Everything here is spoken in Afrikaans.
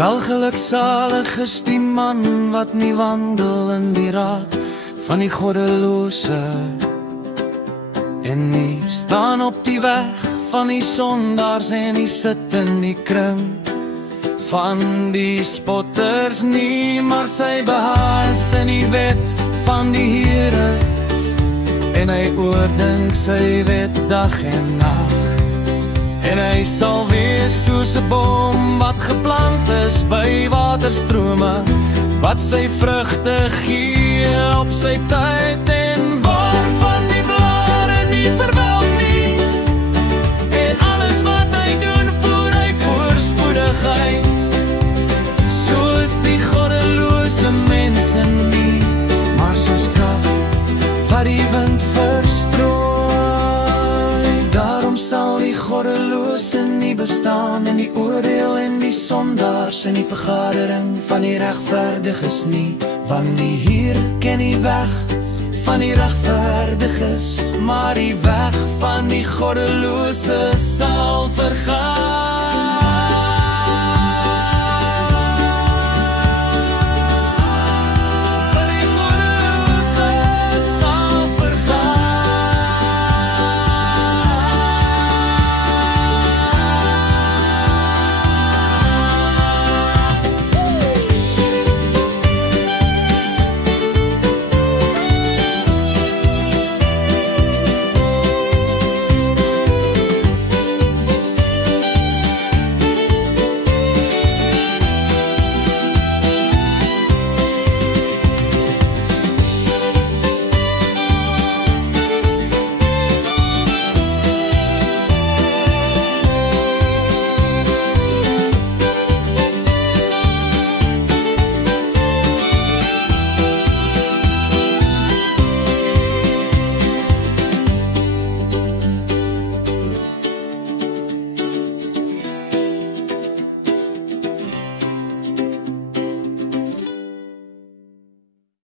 Wel geluksalig is die man wat nie wandel in die raad van die goddelose en nie staan op die weg van die sondaars en nie sit in die kring van die spotters nie, maar sy behaas in die wet van die Here en hy oordink sy wet dag en nag. En hy sal wees soos 'n boom wat geplant is by waterstrome, wat sy vrugte gee op sy tyd en waarvan die blare nie verwelk nie. En alles wat hy doen, voer hy voorspoedigheid. Soos die goddelose mense nie, maar soos kaf wat die wind verstrooi. Daarom sal die goddelose nie bestaan in die oordeel en die sondaars in die vergadering van die regverdiges nie, want die Heer ken die weg van die regverdiges, maar die weg van die goddelose sal vergaan.